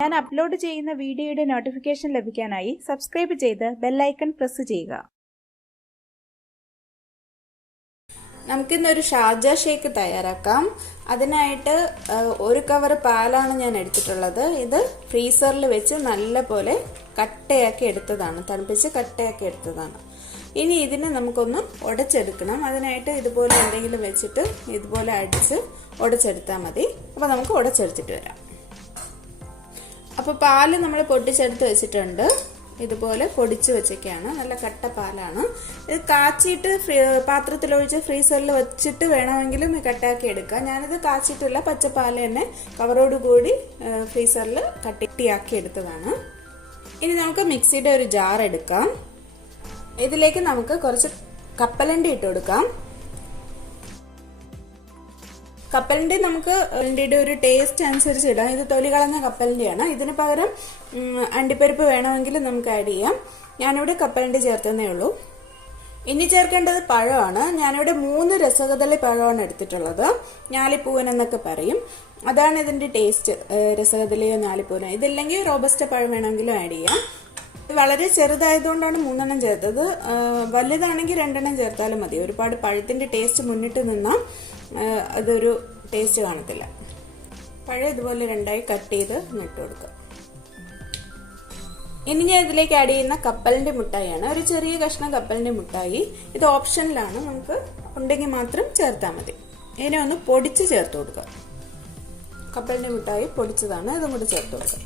ഞാൻ അപ്ലോഡ് ചെയ്യുന്ന വീഡിയോയുടെ നോട്ടിഫിക്കേഷൻ ലഭിക്കാനായി സബ്സ്ക്രൈബ് ചെയ്ത് ബെൽ ഐക്കൺ പ്രസ് ചെയ്യുക. നമുക്കിന്നൊരു ഷാർജ ഷേക്ക് തയ്യാറാക്കാം. അതിനായിട്ട് ഒരു കവർ പാലാണ് ഞാൻ എടുത്തിട്ടുള്ളത്. ഇത് ഫ്രീസറിൽ വെച്ച് നല്ലപോലെ കട്ടയാക്കി എടുത്തതാണ്, തണുപ്പിച്ച് കട്ടയാക്കി എടുത്തതാണ്. ഇനി ഇതിനെ നമുക്കൊന്ന് ഉടച്ചെടുക്കണം. അതിനായിട്ട് ഇതുപോലെ എന്തെങ്കിലും വെച്ചിട്ട് ഇതുപോലെ അടിച്ച് ഉടച്ചെടുത്താൽ മതി. അപ്പോൾ നമുക്ക് ഉടച്ചെടുത്തിട്ട് വരാം. അപ്പോൾ പാല് നമ്മൾ പൊട്ടിച്ചെടുത്ത് വെച്ചിട്ടുണ്ട്. ഇതുപോലെ പൊടിച്ച് വെച്ചൊക്കെയാണ്, നല്ല കട്ട പാലാണ്. ഇത് കാച്ചിയിട്ട് പാത്രത്തിലൊഴിച്ച് ഫ്രീസറിൽ വെച്ചിട്ട് വേണമെങ്കിലും കട്ടാക്കി എടുക്കാം. ഞാനിത് കാച്ചിട്ടില്ല, പച്ചപ്പാൽ തന്നെ കവറോട് കൂടി ഫ്രീസറിൽ കട്ടിയാക്കി എടുത്തതാണ്. ഇനി നമുക്ക് മിക്സിയുടെ ഒരു ജാർ എടുക്കാം. ഇതിലേക്ക് നമുക്ക് കുറച്ച് കപ്പലണ്ടി ഇട്ട് കൊടുക്കാം. കപ്പലണ്ടി നമുക്ക് കപ്പലണ്ടിയുടെ ഒരു ടേസ്റ്റ് അനുസരിച്ച് ഇടാം. ഇത് തൊലി കളഞ്ഞ കപ്പലണ്ടിയാണ്. ഇതിന് പകരം അണ്ടിപ്പരിപ്പ് വേണമെങ്കിൽ നമുക്ക് ആഡ് ചെയ്യാം. ഞാനിവിടെ കപ്പലണ്ടി ചേർത്തന്നേ ഉള്ളൂ. ഇനി ചേർക്കേണ്ടത് പഴമാണ്. ഞാനിവിടെ 3 രസകദളി പഴമാണ് എടുത്തിട്ടുള്ളത്. ഞാലിപ്പൂവൻ എന്നൊക്കെ പറയും. അതാണ് ഇതിന്റെ ടേസ്റ്റ്, രസകദളിയോ ഞാലിപ്പൂവനോ. ഇതില്ലെങ്കിൽ റോബസ്റ്റ പഴം വേണമെങ്കിലും ആഡ് ചെയ്യാം. വളരെ ചെറുതായതുകൊണ്ടാണ് 3 ചേർത്തത്. വലുതാണെങ്കിൽ 2 ചേർത്താലും മതി. ഒരുപാട് പഴത്തിന്റെ ടേസ്റ്റ് മുന്നിട്ട് നിന്നാൽ അതൊരു ടേസ്റ്റ് കാണത്തില്ല. പഴം ഇതുപോലെ 2 കട്ട് ചെയ്ത് ഇട്ട് കൊടുക്കുക. ഇനി ഞാൻ ഇതിലേക്ക് ആഡ് ചെയ്യുന്ന കപ്പലിന്റെ മുട്ടായിയാണ്. ഒരു ചെറിയ കഷ്ണം കപ്പലിന്റെ മുട്ടായി. ഇത് ഓപ്ഷനിലാണ്, നമുക്ക് ഉണ്ടെങ്കിൽ മാത്രം ചേർത്താൽ മതി. ഇതിനെ ഒന്ന് പൊടിച്ച് ചേർത്ത് കൊടുക്കുക. കപ്പലിന്റെ മുട്ടായി പൊടിച്ചതാണ്, ഇതും കൂടി ചേർത്ത് കൊടുക്കുക.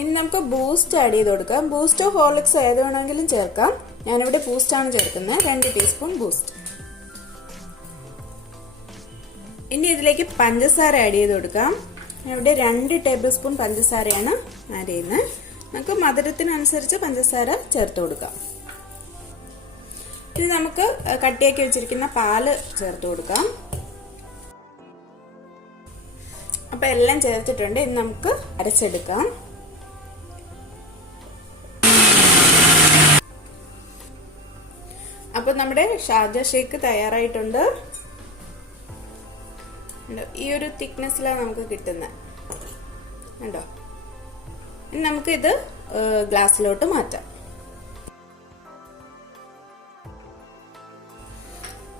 ഇനി നമുക്ക് ബൂസ്റ്റ് ആഡ് ചെയ്ത് കൊടുക്കാം. ബൂസ്റ്റോ ഹോർലിക്സോ ഏത് വേണമെങ്കിലും ചേർക്കാം. ഞാനിവിടെ ബൂസ്റ്റാണ് ചേർക്കുന്നത്. 2 ടീസ്പൂൺ ബൂസ്റ്റ്. ഇനി ഇതിലേക്ക് പഞ്ചസാര ആഡ് ചെയ്ത് കൊടുക്കാം. ഇവിടെ 2 ടേബിൾ സ്പൂൺ പഞ്ചസാരയാണ് ആഡ് ചെയ്യുന്നത്. നമുക്ക് മധുരത്തിനനുസരിച്ച് പഞ്ചസാര ചേർത്ത് കൊടുക്കാം. ഇനി നമുക്ക് കട്ടിയാക്കി വെച്ചിരിക്കുന്ന പാല് ചേർത്ത് കൊടുക്കാം. അപ്പൊ എല്ലാം ചേർത്തിട്ടുണ്ട്. ഇനി നമുക്ക് അരച്ചെടുക്കാം. അപ്പൊ നമ്മുടെ ഷാർജ ഷേക്ക് തയ്യാറായിട്ടുണ്ട്. ഈ ഒരു തിക്നെസ്സിലാണ് നമുക്ക് കിട്ടുന്നത്, കണ്ടോ? ഇനി നമുക്ക് ഇത് ഗ്ലാസ്സിലോട്ട് മാറ്റാം.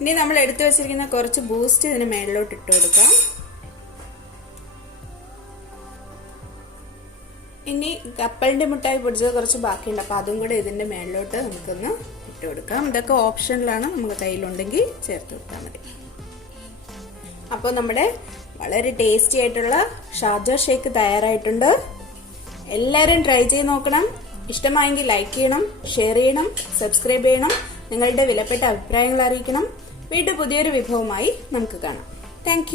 ഇനി നമ്മൾ എടുത്തു വെച്ചിരിക്കുന്ന കുറച്ച് ബൂസ്റ്റ് ഇതിന് മേളിലോട്ട് ഇട്ട് കൊടുക്കാം. ഇനി കപ്പലിന്റെ മുട്ടായി പൊടിച്ചത് കുറച്ച് ബാക്കിയുണ്ട്, അപ്പൊ അതും കൂടെ ഇതിന്റെ മേളിലോട്ട് നമുക്കൊന്ന് ഇട്ട് കൊടുക്കാം. ഇതൊക്കെ ഓപ്ഷനിലാണ്, നമുക്ക് കയ്യിലുണ്ടെങ്കിൽ ചേർത്ത് കൊടുത്താൽ മതി. അപ്പോൾ നമ്മുടെ വളരെ ടേസ്റ്റി ആയിട്ടുള്ള ഷാർജ ഷേക്ക് തയ്യാറായിട്ടുണ്ട്. എല്ലാവരും ട്രൈ ചെയ്ത് നോക്കണം. ഇഷ്ടമായെങ്കിൽ ലൈക്ക് ചെയ്യണം, ഷെയർ ചെയ്യണം, സബ്സ്ക്രൈബ് ചെയ്യണം. നിങ്ങളുടെ വിലപ്പെട്ട അഭിപ്രായങ്ങൾ അറിയിക്കണം. വീണ്ടും പുതിയൊരു വിഭവമായി നമുക്ക് കാണാം. താങ്ക്